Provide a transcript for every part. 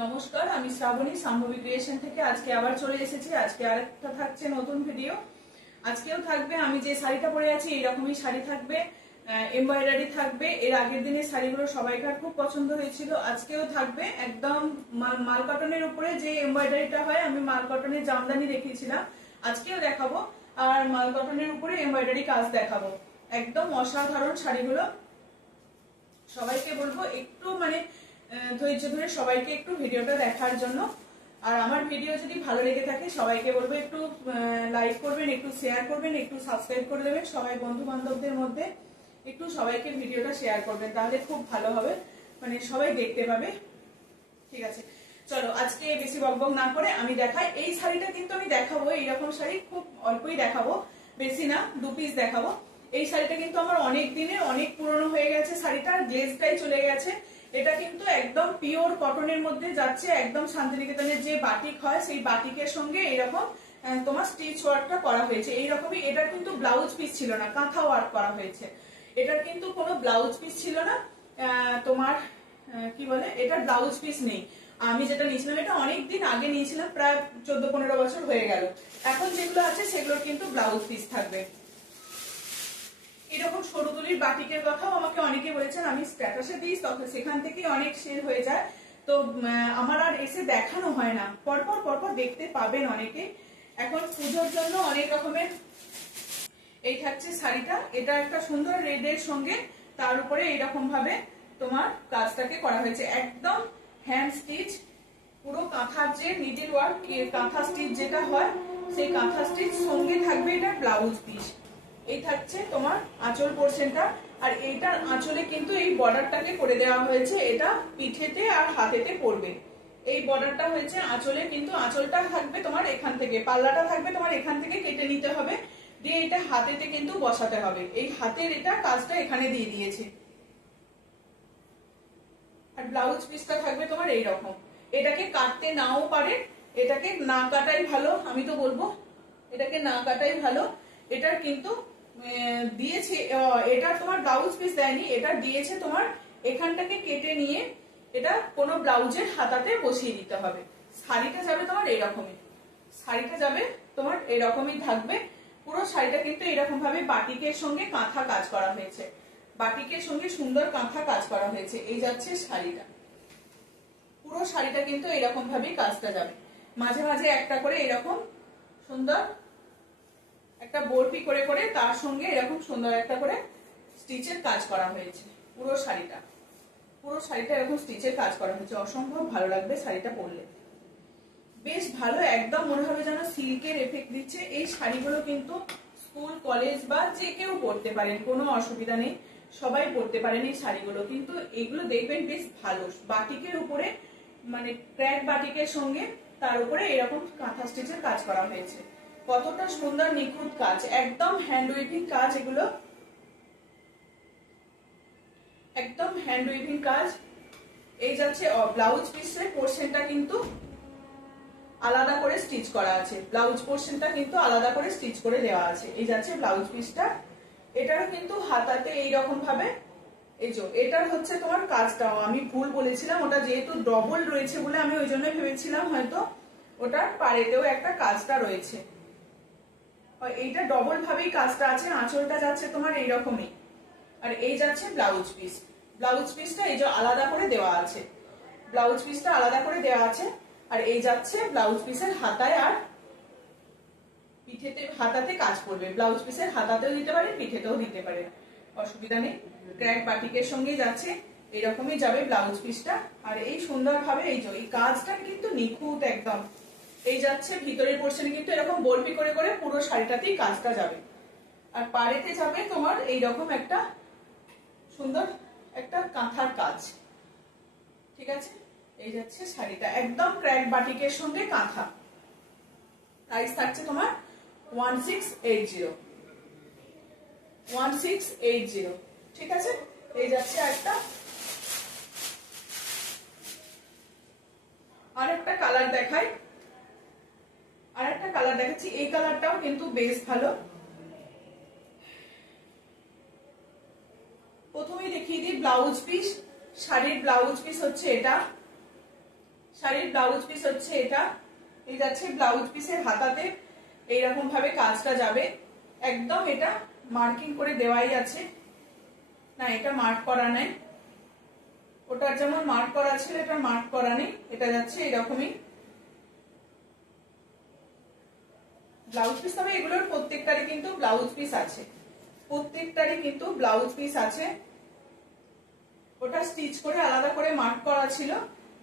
নমস্কার, আমি শ্রাবণী সাম্ভবী ক্রিয়েশন থেকে আজকে আবার চলে এসেছি। আজকে আরেকটা থাকছে নতুন ভিডিও। আজকেও থাকবে আমি যে শাড়িটা পরে আছি এইরকমই শাড়ি থাকবে, এমব্রয়ডারি থাকবে। এর আগের দিনের শাড়িগুলো সবাইকার খুব পছন্দ হয়েছিল। আজকেও থাকবে একদম মাল কটনের উপরে যে এমব্রয়ডারিটা হয়, আমি মাল কটনের জামদানি দেখিয়েছিলাম, আজকেও দেখাবো। আর মাল কটনের উপরে এমব্রয়ডারি কাজ দেখাবো। একদম অসাধারণ শাড়িগুলো। সবাইকে বলবো একটু ধৈর্য ধরে সবাইকে একটু ভিডিওটা দেখার জন্য। আর আমার ভিডিও যদি ভালো লেগে থাকে সবাইকে বলবো একটু লাইক করবেন, একটু শেয়ার করবেন, একটু সাবস্ক্রাইব করে দেবেন। সবাই বন্ধু বান্ধবদের মধ্যে একটু সবাইকে ভিডিওটা শেয়ার করবেন, তাহলে খুব ভালো হবে, সবাই দেখতে পাবে। ঠিক আছে, চলো আজকে বেশি বকবক না করে আমি দেখাই। এই শাড়িটা কিন্তু আমি দেখাবো, এইরকম শাড়ি খুব অল্পই দেখাবো, বেশি না, 2 পিস দেখাবো। এই শাড়িটা কিন্তু আমার অনেক দিনের, অনেক পুরনো হয়ে গেছে শাড়িটার, গ্লেজটাই চলে গেছে। এটা কিন্তু একদম পিওর কটনের মধ্যে যাচ্ছে, একদম শান্তিনিকেতনের যে বাটিক হয় সেই বাটিকের সঙ্গে এরকম তোমার স্টিচ ওয়ার্কটা করা হয়েছে এইরকমই। এটার কিন্তু ব্লাউজ পিস ছিল না, কাঁথা ওয়ার্ক করা হয়েছে। এটার কিন্তু কোনো ব্লাউজ পিস ছিল না, তোমার কি বলে, এটার ব্লাউজ পিস নেই। আমি যেটা নিয়েছিলাম এটা অনেকদিন আগে নিয়েছিলাম, প্রায় 14-15 বছর হয়ে গেল। এখন যেগুলো আছে সেগুলোর কিন্তু ব্লাউজ পিস থাকবে। এরকম সরু তুলির বাটিকের কথাও আমাকে অনেকে বলেছেন, আমি স্ট্যাটাসে দিই, তখন সেখান থেকে অনেক সেল হয়ে যায়। তো আমার আর এসে দেখানো হয় না, পরপর পরপর দেখতে পাবেন অনেকে। এখন পুজোর জন্য অনেক রকমের এই থাকছে শাড়িটা। এটা একটা সুন্দর রেডের সঙ্গে তার উপরে এইরকম ভাবে তোমার কাজটাকে করা হয়েছে, একদম হ্যান্ড স্টিচ, পুরো কাঁথার যে নিডল ওয়ার্ক, কাঁথা স্টিচ যেটা হয় সেই কাঁথা স্টিচ সঙ্গে থাকবে এটা ব্লাউজ পিস। এই থাকছে তোমার আঁচল পোরশনটা। আর এইটার আঁচলে কিন্তু এই বর্ডারটাকে করে দেওয়া হয়েছে, এটা পিঠেতে আর হাতেতে পড়বে। এই বর্ডারটা হয়েছে আঁচলে, কিন্তু আঁচলটা থাকবে তোমার এখান থেকে, পাল্লাটা থাকবে তোমার এখান থেকে কেটে নিতে হবে, দিয়ে এটা হাতেতে কিন্তু বসাতে হবে। এই হাতের এটা কাজটা এখানে দিয়ে দিয়েছে। আর ব্লাউজ পিসটা থাকবে তোমার এইরকম। এটাকে কাটতে নাও পারে, এটাকে না কাটাই ভালো, আমি তো বলবো এটাকে না কাটাই ভালো। এটার কিন্তু দিয়েছে, এটা তোমার ব্লাউজ পিস দেয়নি, এটা দিয়েছে তোমার এখানটাকে কেটে নিয়ে এটা কোনো ব্লাউজের হাতাতে বসিয়ে দিতে হবে। শাড়িটা যাবে তোমার এরকমই, শাড়িটা যাবে তোমার এরকমই থাকবে। পুরো শাড়িটা কিন্তু এরকম ভাবে বাটিকের সঙ্গে কাঁথা কাজ করা হয়েছে, বাটিকের সঙ্গে সুন্দর কাঁথা কাজ করা হয়েছে। এই যাচ্ছে শাড়িটা, পুরো শাড়িটা কিন্তু এরকম ভাবেই কাজটা যাবে। মাঝে মাঝে একটা করে এরকম সুন্দর একটা বরফি করে করে তার সঙ্গে এরকম সুন্দর একটা করে স্টিচের কাজ করা হয়েছে। পুরো শাড়িটা, পুরো শাড়িটা এরকম স্টিচের কাজ করা হয়েছে। অসম্ভব ভালো লাগবে শাড়িটা পরলে, বেশ ভালো, একদম মনে হবে যেন সিল্কের এফেক্ট দিচ্ছে। এই শাড়িগুলো কিন্তু স্কুল কলেজ বা যে কেউ পরতে পারেন, কোনো অসুবিধা নেই, সবাই পরতে পারেন এই শাড়িগুলো। কিন্তু এগুলো দেখবেন বেশ ভালো, বাটিকের উপরে ক্র্যাক বাটিকের সঙ্গে তার উপরে এরকম কাঁথা স্টিচের কাজ করা হয়েছে। কতটা সুন্দর নিখুঁত কাজ, একদম হ্যান্ড উইভিং কাজ, এগুলো একদম হ্যান্ড উইভিং কাজ। এই যাচ্ছে ব্লাউজ পিসের পোরশনটা কিন্তু আলাদা করে স্টিচ করা আছে, ব্লাউজ পোরশনটা কিন্তু আলাদা করে স্টিচ করে দেওয়া আছে। এই যাচ্ছে ব্লাউজ পিসটা। এটারও কিন্তু হাতাতে এইরকম ভাবে, এই যে এটার হচ্ছে তোমার কাজটাও আমি ভুল বলেছিলাম, ওটা যেহেতু ডবল রয়েছে বলে আমি ওই জন্য ভেবেছিলাম হয়তো ওটার পাড়েতেও একটা কাজটা রয়েছে। এইটা ডবল ভাবেই কাজটা আছে। আঁচলটা যাচ্ছে তোমার এইরকমই, আর এই যাচ্ছে ব্লাউজ পিস। ব্লাউজ পিসটা এই যে আলাদা করে দেওয়া আছে, ব্লাউজ পিসটা আলাদা করে দেওয়া আছে। আর এই যাচ্ছে ব্লাউজ পিসের হাতায় আর পিঠেতে, হাতাতে কাজ করবে। ব্লাউজ পিসের হাতাতেও দিতে পারে, পিঠেতেও দিতে পারে, অসুবিধা নেই। ক্র্যাক বাটিকের সঙ্গে যাচ্ছে, এরকমই যাবে ব্লাউজ পিসটা। আর এই সুন্দর ভাবে এই যে এই কাজটা কিন্তু নিখুঁত একদম। এই যাচ্ছে ভিতরের পোরশনে কিন্তু এরকম বরফি করে করে পুরো শাড়িটাতেই কাজটা যাবে। আর পাড়েতে যাবে তোমার এইরকম একটা সুন্দর একটা কাঁথার কাজ। ঠিক আছে, এই যাচ্ছে শাড়িটা একদম ক্র্যাক বাটিকের সঙ্গে কাঁথা। প্রাইস থাকছে তোমার 1680, 1680। ঠিক আছে, এই যাচ্ছে একটা আরেকটা কালার দেখাই, আরেকটা কালার দেখাচ্ছি। এই কালারটাও কিন্তু বেশ ভালো। প্রথমেই দেখিয়ে দিই ব্লাউজ পিস। শাড়ির ব্লাউজ পিস হচ্ছে এটা, শাড়ির ব্লাউজ পিস হচ্ছে এটা। এই যাচ্ছে ব্লাউজ পিসের হাতাতে এইরকম ভাবে কাজটা যাবে। একদম এটা মার্কিং করে দেওয়াই আছে, না এটা মার্ক করা নেই, ওটার যেমন মার্ক করা ছিল এটা মার্ক করা নেই। এটা যাচ্ছে এরকমই ব্লাউজ পিস। তবে এগুলোর প্রত্যেকটারই কিন্তু ব্লাউজ পিস আছে, প্রত্যেকটারই কিন্তু ব্লাউজ পিস আছে। ওটা স্টিচ করে আলাদা করে মার্ক করা ছিল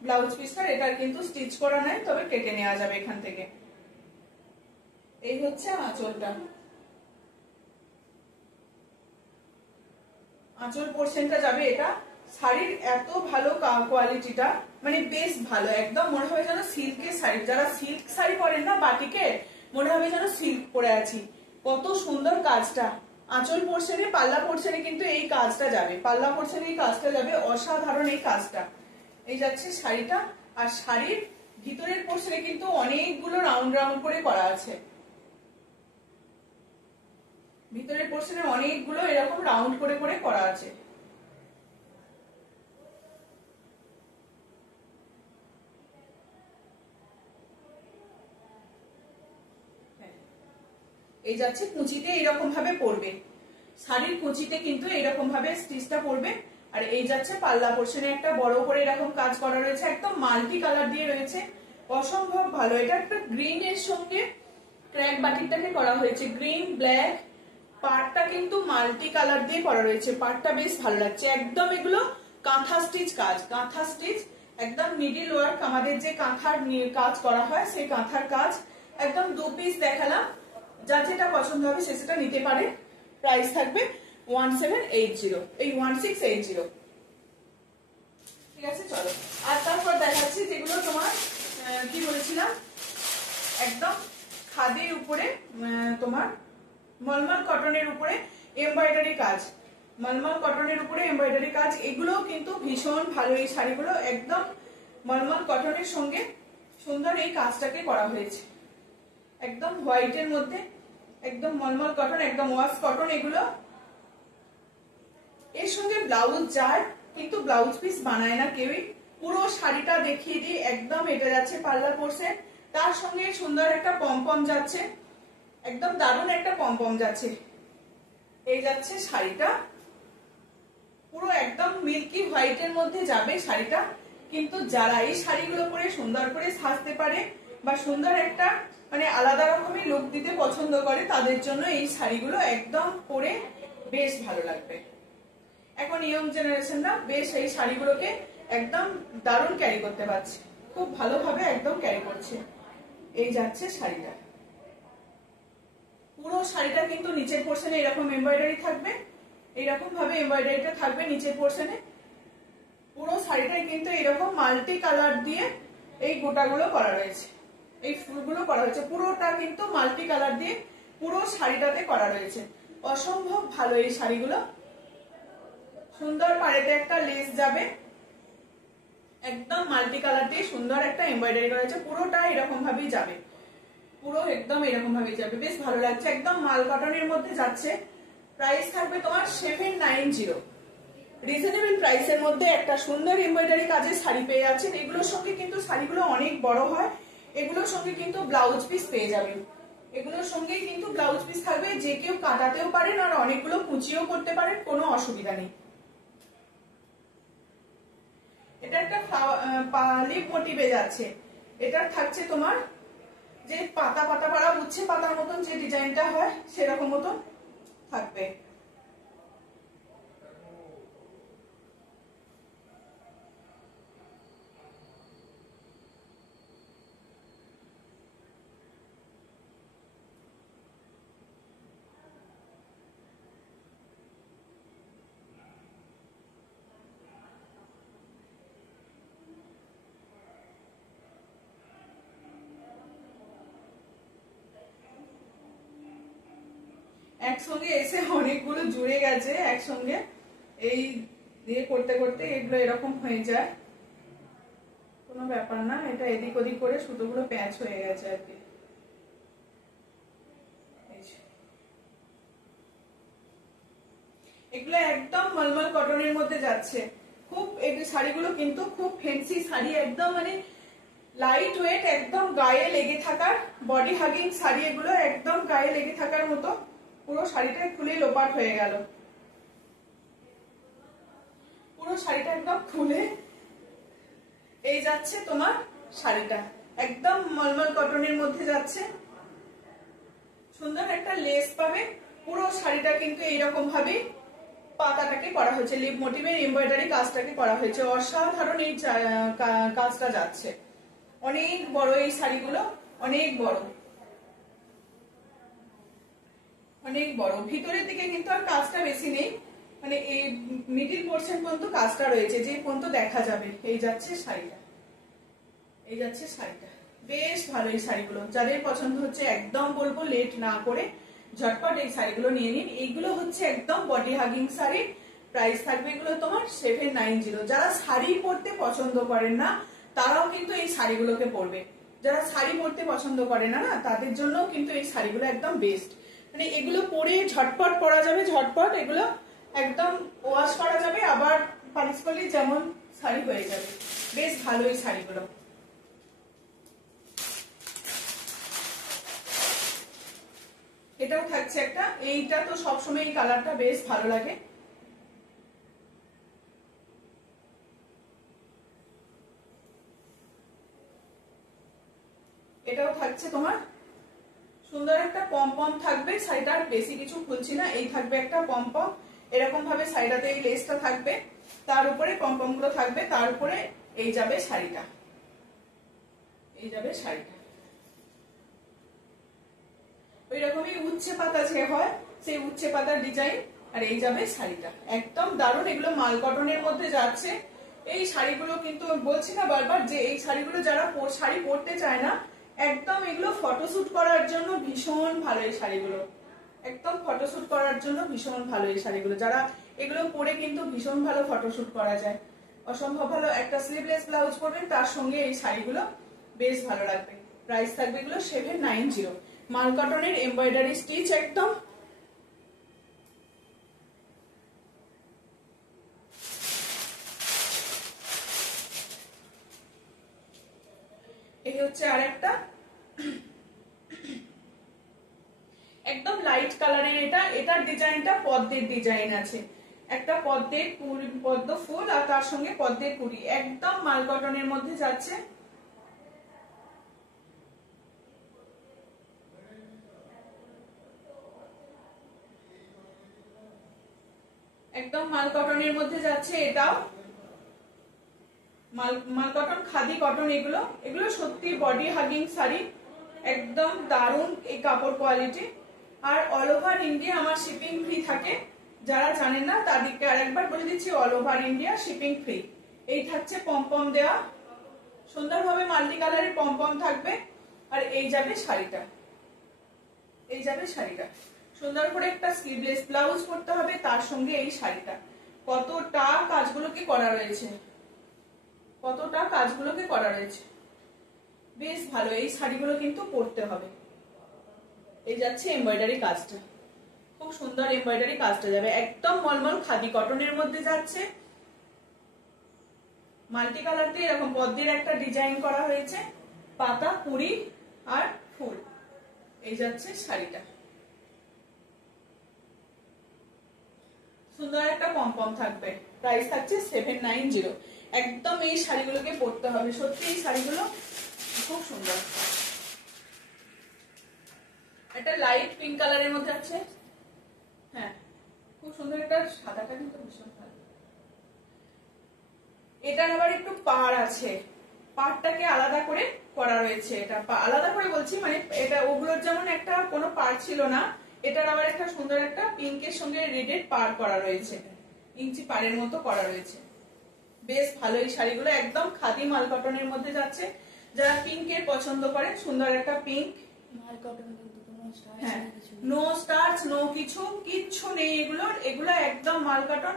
ব্লাউজ পিসটা, এটার কিন্তু স্টিচ করা নাই, তবে কেটে নেওয়া যাবে এখান থেকে। এই হচ্ছে আঁচলটা, আঁচল পোর্শনটা যাবে এটা। শাড়ির এত ভালো কোয়ালিটিটা, মানে বেশ ভালো, একদম মনে হবে যেন সিল্কের শাড়ি। যারা সিল্ক শাড়ি পরেন না বাটিকে, মনে হবে যেন সিল্ক পরে আছি। কত সুন্দর কাজটা আঁচল পোর্শনে, পাল্লা পোর্শনে কিন্তু এই কাজটা যাবে, পাল্লা পোর্শনে এই কাজটা যাবে, অসাধারণ এই কাজটা। এই যাচ্ছে শাড়িটা। আর শাড়ির ভিতরের পোর্শনে কিন্তু অনেকগুলো রাউন্ড রাউন্ড করে করা আছে, ভিতরের পোর্শনে অনেকগুলো এরকম রাউন্ড করে করে করা আছে। এই যাচ্ছে কুচিতে এরকম ভাবে পড়বে, শাড়ির কুচিতে কিন্তু এরকম ভাবে স্টিচটা পড়বে। আর এই যাচ্ছে পাল্লা পোর্শনে একটা বড় করে এরকম কাজ করা রয়েছে, একদম মাল্টি কালার দিয়ে রয়েছে, অসম্ভব ভালো। এটা একটা গ্রিন এর সঙ্গে ক্র্যাক বাটিকটাকে করা হয়েছে, গ্রিন ব্ল্যাক, পাড়টা কিন্তু মাল্টি কালার দিয়ে করা রয়েছে, পাড়টা বেশ ভালো লাগছে। একদম এগুলো কাঁথা স্টিচ কাজ, কাঁথা স্টিচ, একদম মিডিল ওয়ার্ক, আমাদের যে কাঁথার কাজ করা হয় সেই কাঁথার কাজ। একদম 2 পিস দেখালাম, যার যেটা পছন্দ হবে সে সেটা নিতে পারে। প্রাইস থাকবে 1780, এই 1680। ঠিক আছে, চলো। আর তারপর দেখাচ্ছি যেগুলো তোমার কি বলেছিলাম, একদম খাদির উপরে, তোমার মলমল কটনের উপরে এমব্রয়ডারি কাজ, মলমল কটনের উপরে এমব্রয়ডারি কাজ। এগুলো কিন্তু ভীষণ ভালো, এই শাড়িগুলো একদম মলমল কটনের সঙ্গে সুন্দর এই কাজটাকে করা হয়েছে, একদম হোয়াইটের মধ্যে, একদম মলমল কটন, একদম ওয়াশ কটন এগুলো। এর সঙ্গে ব্লাউজ যায়, কিন্তু ব্লাউজ পিস বানায় না কেউই। পুরো শাড়িটা দেখিয়ে দিই, একদম এটা যাচ্ছে পাল্লা পোর্শন, তার সঙ্গে সুন্দর একটা পমপম যাচ্ছে, একদম দারুণ একটা পমপম যাচ্ছে। এই যাচ্ছে শাড়িটা, পুরো একদম মিল্কি হোয়াইটের মধ্যে যাবে শাড়িটা। কিন্তু যারা এই শাড়িগুলো পরে সুন্দর করে সাজতে পারে বা সুন্দর একটা মানে আলাদা রকমের লুক দিতে পছন্দ করে, তাদের জন্য এই শাড়িগুলো একদম পরে বেশ ভালো লাগবে। এখন ইয়ং জেনারেশনরা বেশ এই শাড়িগুলোকে একদম দারুণ ক্যারি করতে পারছে, খুব ভালোভাবে একদম ক্যারি করছে। এই যাচ্ছে শাড়িটা, পুরো শাড়িটা কিন্তু নিচের পোর্শনে এরকম এমব্রয়ডারি থাকবে, এইরকম ভাবে এমব্রয়ডারিটা থাকবে নিচের পোর্শনে। পুরো শাড়িটাই কিন্তু এরকম মাল্টি কালার দিয়ে এই গোটাগুলো করা রয়েছে, এই ফুলগুলো করা হয়েছে, পুরোটা কিন্তু মাল্টি কালার দিয়ে পুরো শাড়িটাতে করা রয়েছে। অসম্ভব ভালো এই শাড়িগুলো। সুন্দর পাড়েতে একটা লেস যাবে, একদম মাল্টি কালার দিয়ে সুন্দর একটা এমব্রয়ডারি করা হয়েছে, পুরোটা এরকম ভাবেই যাবে, পুরো একদম এরকম ভাবেই যাবে, বেশ ভালো লাগছে, একদম মাল কটনের মধ্যে যাচ্ছে। প্রাইস থাকবে তোমার 790, রিজনেবল প্রাইসের মধ্যে একটা সুন্দর এমব্রয়ডারি কাজের শাড়ি পেয়ে যাচ্ছেন। এগুলোর সঙ্গে কিন্তু শাড়িগুলো অনেক বড় হয়, এগুলোর সঙ্গে কিন্তু ব্লাউজ পিস পেয়ে যাবেন, এগুলোর সঙ্গেই কিন্তু ব্লাউজ পিস থাকবে, যে কেউ কাটাতেও পারেন আর অনেকগুলো কুচিও করতে পারেন, কোনো অসুবিধা নেই। এটা একটা লিপ মোটিভে যাচ্ছে, এটা থাকছে তোমার যে পাতা পাতা পাড়া উচ্ছে পাতার মতন যে ডিজাইনটা হয় সেরকম মতন থাকবে। একসঙ্গে এসে অনেকগুলো জুড়ে গেছে একসঙ্গে, এই দিয়ে করতে করতে এগুলো এরকম হয়ে যায়, কোনো ব্যাপার না। এটা এদিক ওদিক করে সুতোগুলো প্যাচ হয়ে গেছে আর কি। এগুলো একদম মলমল কটনের মধ্যে যাচ্ছে, খুব এই শাড়িগুলো কিন্তু খুব ফ্যান্সি শাড়ি, একদম মানে লাইট ওয়েট, একদম গায়ে লেগে থাকার বডি হাগিং শাড়ি, এগুলো একদম গায়ে লেগে থাকার মতো। পুরো শাড়িটা খুলে লোপাট হয়ে গেল, পুরো শাড়িটা একদম খুলে এই যাচ্ছে তোমার শাড়িটা, একদম মলমল কটনের মধ্যে যাচ্ছে। সুন্দর একটা লেস পাবে। পুরো শাড়িটা কিন্তু এইরকম ভাবে পাতাটাকে করা হয়েছে, লিপ মোটিভের এমব্রয়ডারি কাজটাকে করা হয়েছে। অসাধারণ এই কাজটা যাচ্ছে। অনেক বড় এই শাড়িগুলো, অনেক বড়, অনেক বড়। ভিতরের দিকে কিন্তু আর কাজটা বেশি নেই, মানে এই মিডিল পোর্শন পর্যন্ত কাজটা রয়েছে, যে পর্যন্ত দেখা যাবে। এই যাচ্ছে শাড়িটা, এই যাচ্ছে শাড়িটা। বেশ ভালো এই শাড়িগুলো, যাদের পছন্দ হচ্ছে একদম বলবো লেট না করে ঝটপট এই শাড়িগুলো নিয়ে নিন। এইগুলো হচ্ছে একদম বডি হাগিং শাড়ি। প্রাইস থাকবে এগুলো তোমার 790। যারা শাড়ি পরতে পছন্দ করেন না তারাও কিন্তু এই শাড়িগুলোকে পরবে। যারা শাড়ি পরতে পছন্দ করে না না তাদের জন্য কিন্তু এই শাড়িগুলো একদম বেস্ট। মানে এগুলো পরে ঝটপট পরা যাবে, ঝটপট এগুলো একদম ওয়াশ করা যাবে, আবার পালিশ করলে যেমন শাড়ি হয়ে যাবে। বেশ ভালো এই শাড়িগুলো। এটাও থাকছে একটা, এইটা তো সবসময় এই কালারটা বেশ ভালো লাগে। এটাও থাকছে তোমার সুন্দর একটা পমপম থাকবে। শাড়িটার বেশি কিছু খুলছি না, এই থাকবে একটা পমপম। এরকম ভাবে শাড়িটাতে এই লেসটা থাকবে, তার উপরে পমপম গুলো থাকবে, তার উপরে এই যাবে শাড়িটা, এই যাবে শাড়িটা। ওই রকমই উচ্ছে পাতা যে হয় সেই উচ্ছে পাতার ডিজাইন, আর এই যাবে শাড়িটা। একদম দারুণ, এগুলো মাল কটনের মধ্যে যাচ্ছে। এই শাড়িগুলো কিন্তু বলছি না বারবার যে এই শাড়িগুলো যারা শাড়ি পরতে চায় না, একদম এগুলো ফটোশুট করার জন্য ভীষণ ভালো। এই শাড়িগুলো একদম ফটোশুট করার জন্য ভীষণ ভালো। এই শাড়িগুলো যারা এগুলো পরে কিন্তু ভীষণ ভালো ফটোশুট করা যায়, অসম্ভব ভালো। একটা স্লিভলেস ব্লাউজ পরবেন, তার সঙ্গে এই শাড়িগুলো বেশ ভালো লাগবে। প্রাইস থাকবে এগুলো 790। মাল কটনের এমব্রয়ডারি স্টিচ একদম। এই হচ্ছে আরেকটা একদম লাইট কালারের। এটার ডিজাইনটা পদ্মের ডিজাইন আছে, একটা পদ্ম ফুল আর তার সঙ্গে পদ্মের কুড়ি, একদম মাল কটনের মধ্যে যাচ্ছে। একদম মাল কটনের মধ্যে যাচ্ছে। এটাও মাল কটন, খাদি কটন। এগুলো এগুলো সত্যি বডি হাগিং শাড়ি, একদম দারুণ এই কাপড় কোয়ালিটি। আর অল ওভার ইন্ডিয়া আমার শিপিং ফ্রি থাকে। যারা জানেন না তাদেরকে আরেকবার বলে দিচ্ছি, all over India shipping free. এই থাকছে পমপম দেওয়া, সুন্দরভাবে মাল্টি কালারের পমপম থাকবে। আর এই যাবে শাড়িটা, এই যাবে শাড়িটা। সুন্দর করে একটা স্লিভলেস ব্লাউজ পরতে হবে, তার সঙ্গে এই শাড়িটা। কতটা কাজগুলোকে করা রয়েছে, কতটা কাজগুলোকে করা রয়েছে, বেশ ভালো। এই শাড়িগুলো কিন্তু পরতে হবে। এই যাচ্ছে এমব্রয়ডারি কাজটা, খুব সুন্দর এমব্রয়ডারি কাজটা যাবে। একদম মলমল খাদি কটনের মধ্যে যাচ্ছে। মাল্টি কালার দিয়ে এরকম পদ্মের একটা ডিজাইন করা হয়েছে, পাতা, কুড়ি আর ফুল। এই যাচ্ছে শাড়িটা, সুন্দর একটা পমপম থাকবে। প্রাইস থাকছে 790। একদম এই শাড়িগুলোকে পরতে হবে, সত্যি এই শাড়িগুলো খুব সুন্দর। একটা লাইট পিঙ্ক কালারের মধ্যে আছে, হ্যাঁ খুব সুন্দর। একটা সাদাটা কিন্তু ভীষণ ভালো। এটার আবার একটু পাড় আছে, পাড়টাকে আলাদা করে করা রয়েছে। এটা আলাদা করে বলছি, মানে এটা ওগুলোর যেমন একটা কোনো পাড় ছিল না, এটার আবার একটা সুন্দর একটা পিঙ্কের সঙ্গে রেডের পাড় করা রয়েছে, ইঞ্চি পাড়ের মতো করা রয়েছে। বেশ ভালো এই শাড়িগুলো, একদম খাদি মাল কটনের মধ্যে যাচ্ছে। যারা পিঙ্কের পছন্দ করে, সুন্দর একটা পিঙ্ক মাল কটন, নো স্টার্চ নো কিছু, কিচ্ছু নেই এগুলোর। এগুলো একদম মাল কটন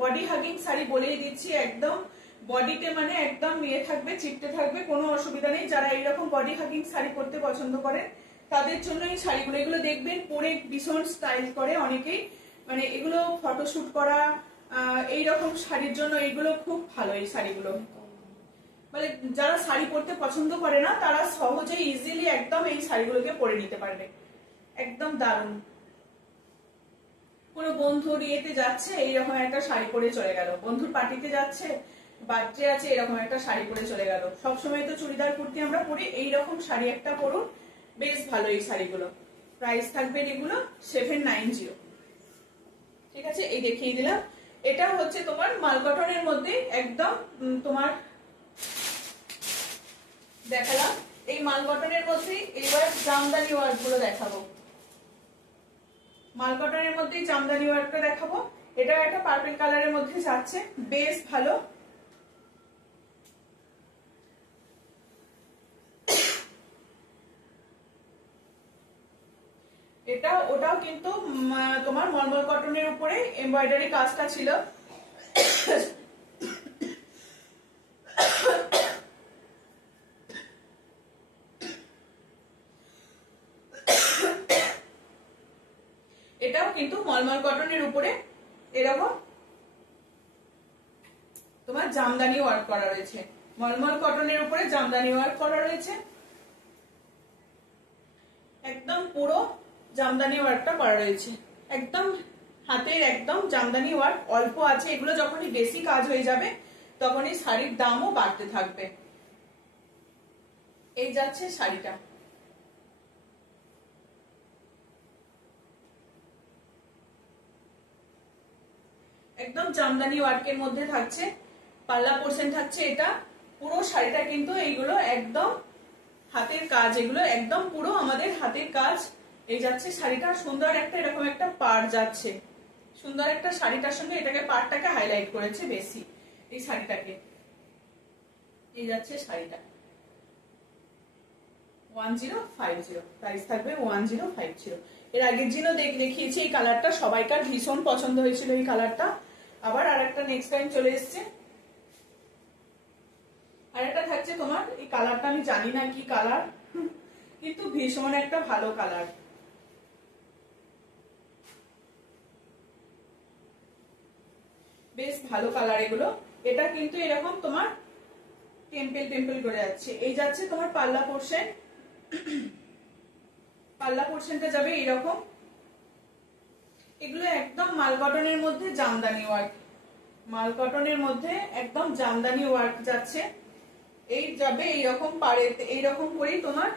বডি হাগিং শাড়ি, বলেই দিচ্ছি। একদম বডিতে মানে একদম ইয়ে থাকবে, চিপটে থাকবে, কোনো অসুবিধা নেই। যারা এইরকম বডি হাগিং শাড়ি পরতে পছন্দ করেন তাদের জন্য এই শাড়িগুলো। এগুলো দেখবেন পরে ভীষণ স্টাইল করে অনেকেই, মানে এগুলো ফটোশুট করা এইরকম শাড়ির জন্য এগুলো খুব ভালো। এই শাড়িগুলো মানে যারা শাড়ি পরতে পছন্দ করে না তারা সহজে ইজিলি একদম এই শাড়িগুলোকে পরে নিতে পারবে। একদম দারুণ। কোনো বন্ধুর ইয়েতে যাচ্ছে এইরকম একটা শাড়ি পরে চলে গেল, বন্ধুর পার্টিতে যাচ্ছে, বার্থডে আছে, এরকম একটা শাড়ি পরে চলে গেল। সবসময় তো চুড়িদার কুর্তি আমরা পরি, এইরকম শাড়ি একটা পরুন, বেশ ভালো এই শাড়িগুলো। প্রাইস থাকবে এগুলো 790। ঠিক আছে, এই দেখিয়ে দিলাম। এটা হচ্ছে তোমার মাল কটনের মধ্যে একদম তোমার দেখালাম। এই মাল কটনের মধ্যে এবার জামদানি ওয়ার্ক গুলো দেখাবো। মাল কটনের মধ্যে জামদানি ওয়ার্কটা দেখাবো। এটা একটা পার্পল কালারের মধ্যে যাচ্ছে, বেশ ভালো। এটা ওটাও কিন্তু তোমার মলমল কটনের উপরে এমব্রয়ডারি কাজটা ছিল। এটাও কিন্তু মলমল কটনের উপরে এরকম তোমার জামদানি ওয়ার্ক করা রয়েছে। মলমল কটনের উপরে জামদানি ওয়ার্ক করা রয়েছে, একদম পুরো জামদানি ওয়ার্কটা করা রয়েছে। একদম হাতের একদম জামদানি ওয়ার্ক অল্প আছে, এগুলো যখনই বেশি কাজ হয়ে যাবে তখনই শাড়ির দামও বাড়তে থাকবে। এই যাচ্ছে শাড়িটা। একদম জামদানি ওয়ার্কের মধ্যে থাকছে, পাল্লা পোর্শন থাকছে। এটা পুরো শাড়িটা কিন্তু এইগুলো একদম হাতের কাজ, এগুলো একদম পুরো আমাদের হাতের কাজ। এই যাচ্ছে শাড়িটা, সুন্দর একটা এরকম একটা পাড় যাচ্ছে, সুন্দর একটা শাড়িটার সঙ্গে এটাকে পাড়টাকে হাইলাইট করেছে বেশি এই শাড়িটাকে। এই যাচ্ছে শাড়িটা 1050, প্রাইস থাকবে 1050। এর আগের দিনও দেখিয়েছি এই কালারটা, সবাইকার ভীষণ পছন্দ হয়েছিল এই কালারটা। আবার আরেকটা নেক্সট টাইম চলে এসছে। আর একটা থাকছে তোমার, এই কালারটা আমি জানি না কি কালার, কিন্তু ভীষণ একটা ভালো কালার। বেশ ভালো কালার এগুলো। এটা কিন্তু এরকম তোমার টেম্পল টেম্পল করে যাচ্ছে। এই যাচ্ছে তোমার পাল্লা পোর্শন, পাল্লা পোর্শনটা যাবে এইরকম। এগুলো একদম মাল কটনের মধ্যে জামদানি ওয়ার্ক, মাল কটনের মধ্যে একদম জামদানি ওয়ার্ক যাচ্ছে। এই যাবে এইরকম পাড়েতে, এইরকম করেই তোমার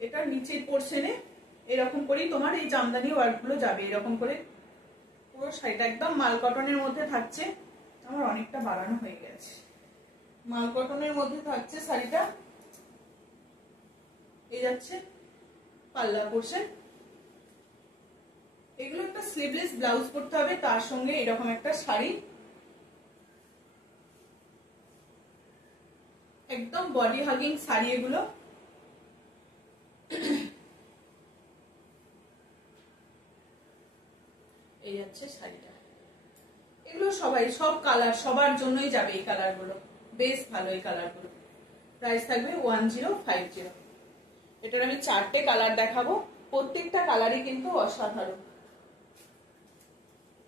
এটা নিচের পোর্শনে এরকম করেই তোমার এই জামদানি ওয়ার্ক গুলো যাবে এরকম করে। পুরো শাড়িটা একদম মাল কটনের মধ্যে থাকছে। আমার অনেকটা বাড়ানো হয়ে গেছে। মাল কটনের মধ্যে থাকছে শাড়িটা। এই যাচ্ছে পাল্লা পোর্শন। এগুলো একটা স্লিভলেস ব্লাউজ পরতে হবে, তার সঙ্গে এরকম একটা শাড়ি, একদম বডি হাগিং শাড়ি এগুলো। এই যাচ্ছে শাড়িটা। এগুলো সবাই সব কালার সবার জন্যই যাবে এই কালার গুলো, বেশ ভালো এই কালার গুলো। প্রাইস থাকবে 1050। এটার আমি 4টে কালার দেখাবো, প্রত্যেকটা কালারই কিন্তু অসাধারণ।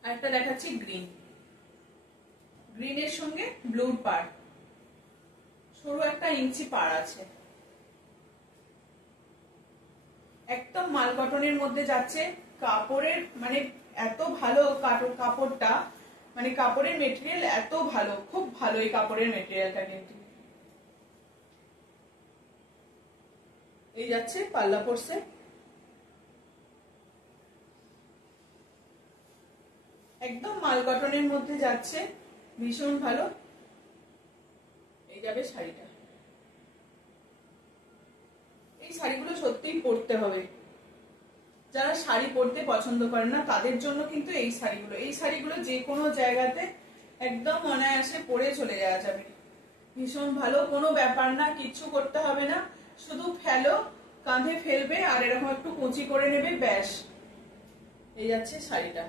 আরেকটা দেখাচ্ছি গ্রিন, গ্রিনের সঙ্গে ব্লুর পাড়, সরু একটা ইঞ্চি পাড় আছে। একদম মাল কটনের মধ্যে যাচ্ছে। কাপড়ের মানে এত ভালো কাপড়টা, মানে কাপড়ের মেটেরিয়াল এত ভালো, খুব ভালো এই কাপড়ের মেটেরিয়ালটা কিন্তু। এই যাচ্ছে পাল্লা পড়ছে, একদম মাল কটনের মধ্যে যাচ্ছে, ভীষণ ভালো। এই যাবে শাড়িটা। এই শাড়িগুলো সত্যিই পরতে হবে, যারা শাড়ি পরতে পছন্দ করে না তাদের জন্য কিন্তু এই শাড়িগুলো যে কোনো জায়গাতে একদম অনায়াসে পরে চলে যাওয়া যাবে। ভীষণ ভালো, কোনো ব্যাপার না, কিচ্ছু করতে হবে না, শুধু ফেলো, কাঁধে ফেলবে আর এরকম একটু কুচি করে নেবে, ব্যাস। এই যাচ্ছে শাড়িটা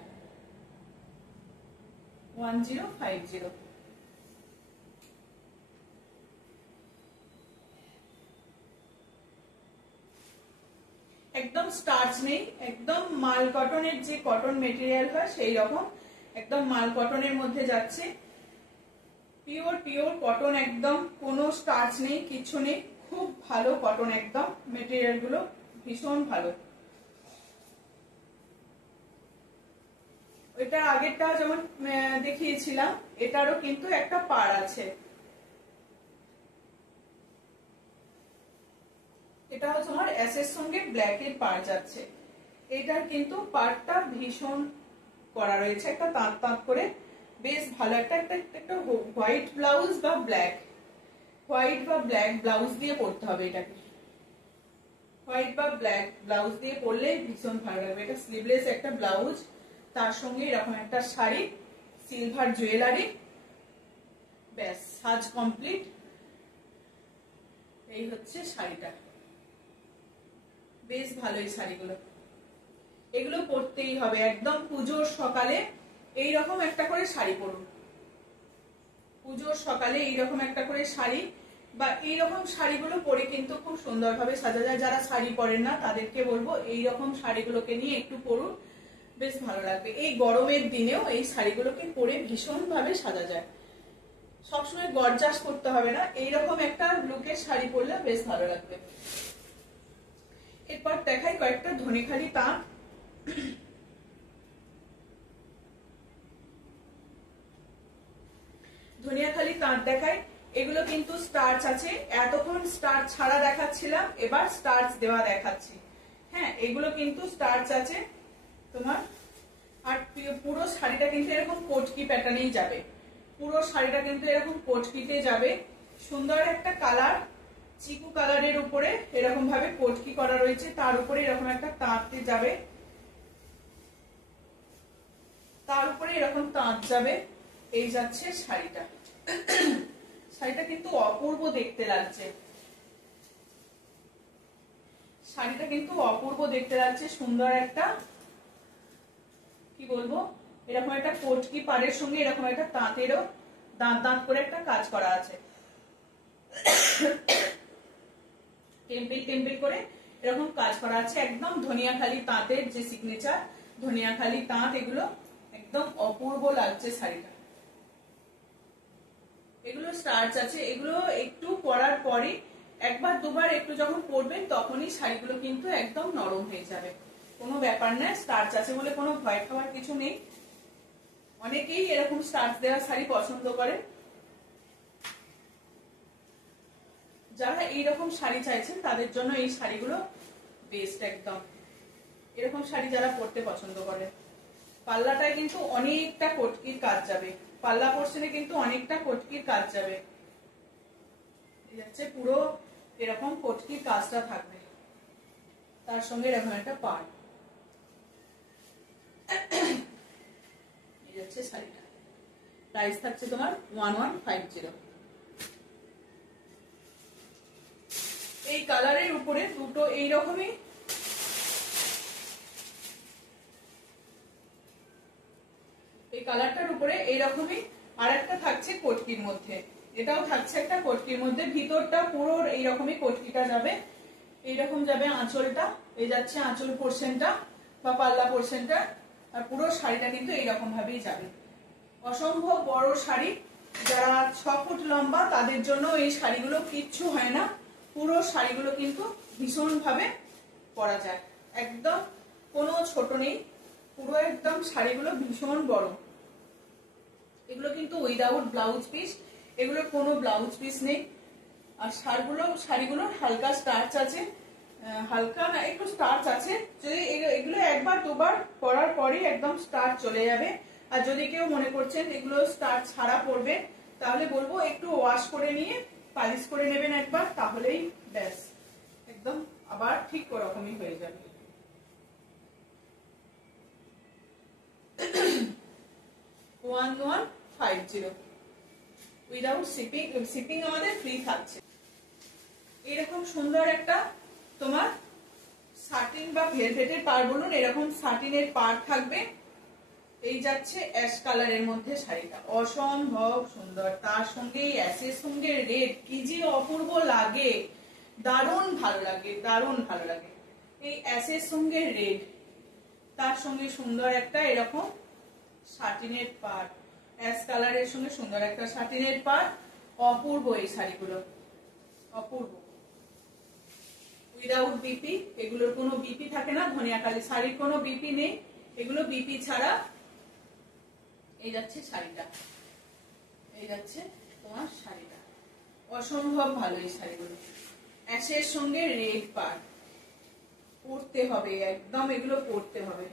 1050। একদম স্টার্চ নেই, একদম মাল কটনের যে কটন মেটেরিয়াল হয় সেই রকম, একদম মাল কটনের মধ্যে যাচ্ছে। পিওর পিওর কটন, একদম কোনো স্টার্চ নেই, কিছু নেই, খুব ভালো কটন, একদম মেটেরিয়াল গুলো ভীষণ ভালো। এটা আগেরটা যেমন দেখিয়েছিলাম, এটারও কিন্তু একটা পাড় আছে। এটা হচ্ছে আমার অ্যাশের সঙ্গে ব্ল্যাকের পাড় যাচ্ছে। এটার কিন্তু পাড়টা ভীষণ করা রয়েছে, একটা তাঁত তাঁত করে, বেশ ভালো। একটা হোয়াইট ব্লাউজ বা ব্ল্যাক, হোয়াইট বা ব্ল্যাক ব্লাউজ দিয়ে পরতে হবে এটাকে। হোয়াইট বা ব্ল্যাক ব্লাউজ দিয়ে পরলে ভীষণ ভালো লাগবে। এটা স্লিভলেস একটা ব্লাউজ, তার সঙ্গে এরকম একটা শাড়ি, সিলভার জুয়েলারি, ব্যাস সাজ কমপ্লিট। এই হচ্ছে শাড়িটা, বেশ ভালো এই শাড়িগুলো। এগুলো পরতেই হবে একদম পুজোর সকালে, এইরকম একটা করে শাড়ি পরুন। পুজোর সকালে এইরকম একটা করে শাড়ি বা এইরকম শাড়িগুলো পরে কিন্তু খুব সুন্দরভাবে সাজা যায়। যারা শাড়ি পরেন না তাদেরকে বলবো এইরকম শাড়িগুলোকে নিয়ে একটু পরুন, বেশ ভালো লাগবে। এই গরমের দিনেও এই শাড়িগুলোকে পরে ভীষণ ভাবে সাজা যায়। সবসময় গর্জাস করতে হবে না, এইরকম একটা লুকের শাড়ি পরলে বেশ ভালো লাগবে। এরপর দেখাই কয়েকটা ধনেখালি তাঁত। ধনিয়াখালি তাঁত দেখাই। এগুলো কিন্তু স্টার্চ আছে, এতক্ষণ স্টার্চ ছাড়া দেখাচ্ছিলাম, এবার স্টার্চ দেওয়া দেখাচ্ছি। হ্যাঁ, এগুলো কিন্তু স্টার্চ আছে তোমার। আর পুরো শাড়িটা কিন্তু এরকম কোটকি প্যাটার্নেই যাবে, পুরো শাড়িটা কিন্তু এরকম কোটকিতে যাবে। সুন্দর একটা কালার, চিকু কালারের উপরে এরকম ভাবে কোটকি করা রয়েছে, তার উপরে এরকম একটা তাঁত যাবে, তার উপরে এরকম তাঁত যাবে। এই যাচ্ছে শাড়িটা। শাড়িটা কিন্তু অপূর্ব দেখতে লাগছে, শাড়িটা কিন্তু অপূর্ব দেখতে লাগছে। সুন্দর একটা কি বলবো, এরকম একটা কোটকি পাড়ের সঙ্গে এরকম একটা তাঁতেরও দাঁত দাঁত করে একটা কাজ করা আছে, টেম্পল টেম্পল করে এরকম কাজ করা আছে। একদম ধনিয়াখালি তাঁতের যে সিগনেচার, ধনিয়াখালি তাঁত, এগুলো একদম অপূর্ব লাগছে শাড়িটা। এগুলো স্টার্চ আছে, এগুলো একটু পরার পরে একবার দুবার একটু যখন পরবেন তখনই শাড়িগুলো কিন্তু একদম নরম হয়ে যাবে, কোনো ব্যাপার না। স্টার্চ আছে বলে কোনো ভয় খাওয়ার কিছু নেই। অনেকেই এরকম স্টার্চ দেওয়া শাড়ি পছন্দ করে। যারা এইরকম শাড়ি চাইছেন তাদের জন্য এই শাড়িগুলো বেস্ট একদম। এরকম শাড়ি যারা পরতে পছন্দ করে, পাল্লাটায় কিন্তু অনেকটা কোটকির কাজ যাবে, পাল্লা পোর্শনে কিন্তু অনেকটা কোটকির কাজ যাবে। যাচ্ছে পুরো এরকম কোটকির কাজটা থাকবে, তার সঙ্গে এরকম একটা পাড়। এই যাচ্ছে শাড়িটা, প্রাইস থাকছে তোমার 1150। এই কালারের উপরে দুটো এইরকমই এই কালারটার উপরে এইরকমই আরেকটা থাকছে কোটকির মধ্যে, এটাও থাকছে একটা কোটকির মধ্যে। ভিতরটা পুরো এইরকমই কোটকিটা যাবে, এইরকম যাবে আঁচলটা, এই যাচ্ছে আঁচল পোর্শনটা বা পাল্লা পোর্শনটা, আর পুরো শাড়িটা কিন্তু এইরকম ভাবেই যাবে। অসম্ভব বড় শাড়ি, যারা 6 ফুট লম্বা তাদের জন্য এই শাড়িগুলো কিচ্ছু হয় না। পুরো শাড়িগুলো কিন্তু ভীষণ ভাবে পরা যায়, একদম কোনো ছোট নেই, পুরো একদম শাড়িগুলো ভীষণ বড়। এগুলো কিন্তু উইদাউট ব্লাউজ পিস, এগুলোর কোনো ব্লাউজ পিস নেই। আর শাড়িগুলো হালকা স্টার্চ আছে, হালকা না একটু স্টার্চ আছে। যদি এগুলো একবার দুবার পরার পরই একদম স্টার্চ চলে যাবে। আর যদি কেউ মনে করছেন এগুলো স্টার্চ ছাড়া পরবে, তাহলে বলবো একটু ওয়াশ করে নিয়ে পালিশ করে নেবেন একবার, তাহলেই ব্যাস একদম আবার ঠিক ওরকমই হয়ে যাবে। 1150 উইদাউট শিপিং, শিপিং আমাদের ফ্রি থাকছে। এরকম সুন্দর একটা তোমার সাটিন বা ভেলভেটের পাড় বলুন, এরকম সাটিনের পাড় থাকবে। এই যাচ্ছে অ্যাশ কালারের মধ্যে শাড়িটা, অসম্ভব সুন্দর। তার সঙ্গে অ্যাশের সঙ্গে রেড, কি যে অপূর্ব লাগে, দারুণ ভালো লাগে, দারুণ ভালো লাগে। এই অ্যাশের সঙ্গে রেড, তার সঙ্গে সুন্দর একটা এরকম সাটিনের পাড়, অ্যাশ কালারের সঙ্গে সুন্দর একটা সাটিনের পাড়। অপূর্ব এই শাড়িগুলো, অপূর্ব। উইদাউট বিপি, এগুলোর কোনো বিপি থাকে না। ধনিয়াকালী শাড়ির কোনো বিপি নেই, এগুলো বিপি ছাড়া। এই যাচ্ছে শাড়িটা, এই যাচ্ছে তোমার শাড়িটা। অসম্ভব ভালো এই শাড়িগুলো। অ্যাশের সঙ্গে রেড পাড়, পরতে হবে একদম, এগুলো পরতে হবে।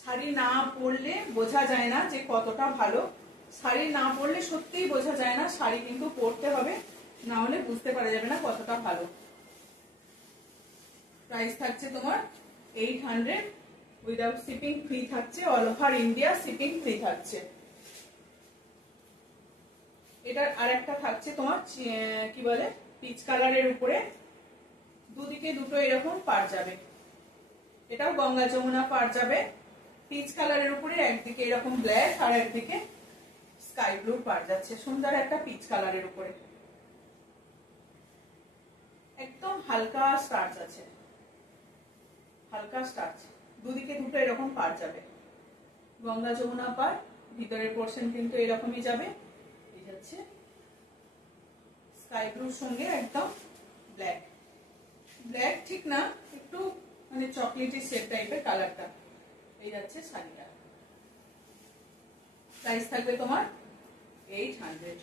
শাড়ি না পরলে বোঝা যায় না যে কতটা ভালো। শাড়ি না পরলে সত্যিই বোঝা যায় না, শাড়ি কিন্তু পরতে হবে, না হলে বুঝতে পারা যাবে না কতটা ভালো। প্রাইস থাকছে তোমার 800, উইদাউট শিপিং ফ্রি থাকছে, all over India shipping free থাকছে। এটার আরেকটা থাকছে তোমার কি বলে পিচ কালারের উপরে, দুদিকে দুটো এরকম পাড় যাবে। এটাও গঙ্গা যমুনা পাড় যাবে, পিচ কালারের উপরে একদিকে এরকম ব্ল্যাক আর একদিকে স্কাই ব্লু পাড় যাচ্ছে। সুন্দর একটা পিচ কালারের উপরে, একদম হালকা স্টার্চ আছে, হালকা স্টার্চ। দুদিকে দুটো এরকম পাড় যাবে, গঙ্গা যমুনা পাড়। ভিতরের পোর্শন কিন্তু এরকমই যাবে। এই যাচ্ছে স্কাই ব্লুর সঙ্গে একদম ব্ল্যাক, ব্ল্যাক ঠিক না, একটু মানে চকলেটি শেড টাইপের কালারটা। এই যাচ্ছে শাড়িটা। প্রাইস থাকবে তোমার 800,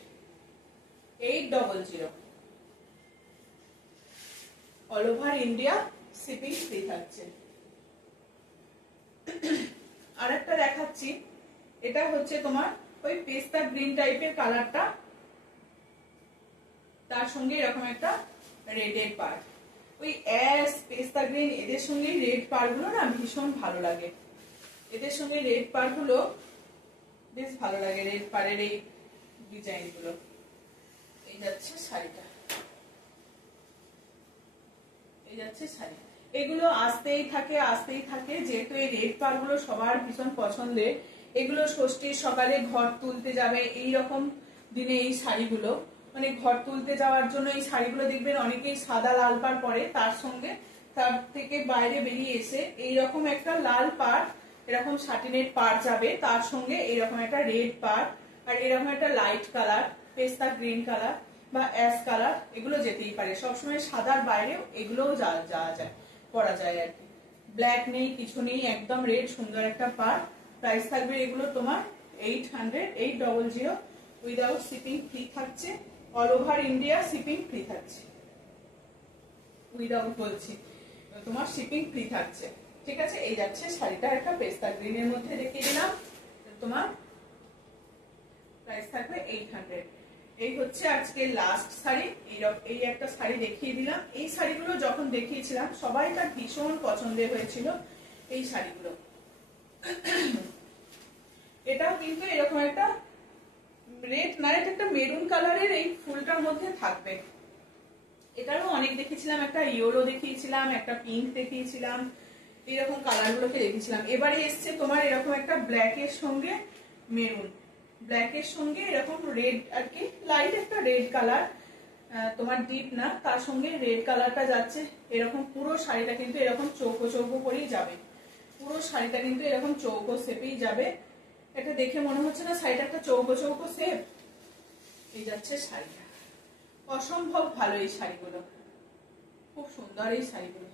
800। All over India shipping free থাকছে। আরেকটা দেখাচ্ছি, এটা হচ্ছে তোমার ওই পেস্তা গ্রিন টাইপের কালারটা, তার সঙ্গে এরকম একটা রেডের পাড়। ওই অ্যাশ পেস্তা গ্রিন এদের সঙ্গে রেড পাড় গুলো না ভীষণ ভালো লাগে, এদের সঙ্গে রেড পাড় গুলো বেশ ভালো লাগে, রেড পাড়ের এই ডিজাইন গুলো। এই যাচ্ছে শাড়িটা, এই যাচ্ছে শাড়ি। এগুলো আসতেই থাকে আসতেই থাকে, যেহেতু এই রেড পাড় গুলো সবার ভীষণ পছন্দের। এগুলো ষষ্ঠীর সকালে ঘর তুলতে যাবে এই রকম দিনে এই শাড়িগুলো, মানে ঘর তুলতে যাওয়ার জন্য এই শাড়িগুলো দেখবেন অনেকেই সাদা লাল পাড় পরে, তার সঙ্গে তার থেকে বাইরে বেরিয়ে এসে এইরকম একটা লাল পাড় এরকম সাটিনের পাড় যাবে, তার সঙ্গে এরকম একটা রেড পাড় আর এরকম একটা লাইট কালার পেস্তা গ্রিন কালার বা অ্যাশ কালার, এগুলো যেতেই পারে। সবসময় সাদার বাইরেও এগুলোও যাওয়া যায়, পরা যায় আর কি। ব্ল্যাক নেই, কিছু নেই, একদম রেড সুন্দর একটা পাড়। প্রাইস থাকবে এগুলো তোমার 800, 800, উইদাউট শিপিং ফ্রি থাকছে। All over India shipping free থাকছে, উইদাউট বলছি, তোমার শিপিং ফ্রি থাকছে। ঠিক আছে, এই যাচ্ছে শাড়িটা, একটা পেস্তা গ্রিনের মধ্যে দেখিয়ে দিলাম। তোমার প্রাইস থাকবে 800। এই হচ্ছে আজকে লাস্ট শাড়ি। এই একটা শাড়ি দেখিয়ে দিলাম। এই শাড়িগুলো যখন দেখিয়েছিলাম সবাই তার ভীষণ পছন্দের হয়েছিল এই শাড়িগুলো। এটাও কিন্তু এরকম একটা রেড না, এটা একটা মেরুন কালারের এই ফুলটার মধ্যে থাকবে। এটারও অনেক দেখেছিলাম, একটা ইয়েলো দেখিয়েছিলাম, একটা পিঙ্ক দেখিয়েছিলাম, এইরকম কালার গুলোকে দেখেছিলাম। এবারে এসছে তোমার এরকম একটা ব্ল্যাকের সঙ্গে মেরুন, ব্ল্যাকের সঙ্গে এরকম রেড আর কি, লাইট একটা রেড কালার, তোমার ডিপ না, তার সঙ্গে রেড কালারটা যাচ্ছে। এরকম পুরো শাড়িটা কিন্তু এরকম চৌকো চৌকো করেই যাবে, পুরো শাড়িটা কিন্তু এরকম চৌকো শেপেই যাবে। এটা দেখে মনে হচ্ছে না শাড়িটা একটা চৌকো চৌকো শেপ। এই যাচ্ছে শাড়িটা, অসম্ভব ভালো এই শাড়িগুলো, খুব সুন্দর এই শাড়িগুলো।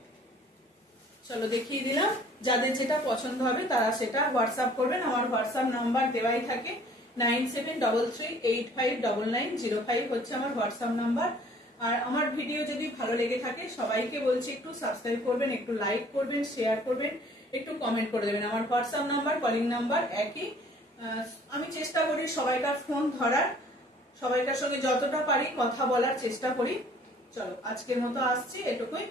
চলো দেখিয়ে দিলাম, যাদের যেটা পছন্দ হবে তারা সেটা হোয়াটসঅ্যাপ করবেন। আমার হোয়াটসঅ্যাপ নাম্বার দেওয়াই থাকে, 9733859905 হচ্ছে আমার হোয়াটসঅ্যাপ নাম্বার। আর আমার ভিডিও যদি ভালো লেগে থাকে সবাইকে বলছি একটু সাবস্ক্রাইব করবেন, একটু লাইক করবেন, শেয়ার করবেন, একটু কমেন্ট করে দেবেন। আমার হোয়াটসঅ্যাপ নাম্বার কলিং নাম্বার একই। আমি চেষ্টা করি সবাইকার ফোন ধরার, সবাইকার সঙ্গে যতটা পারি কথা বলার চেষ্টা করি। চলো আজকের মতো আসছি, এটুকুই।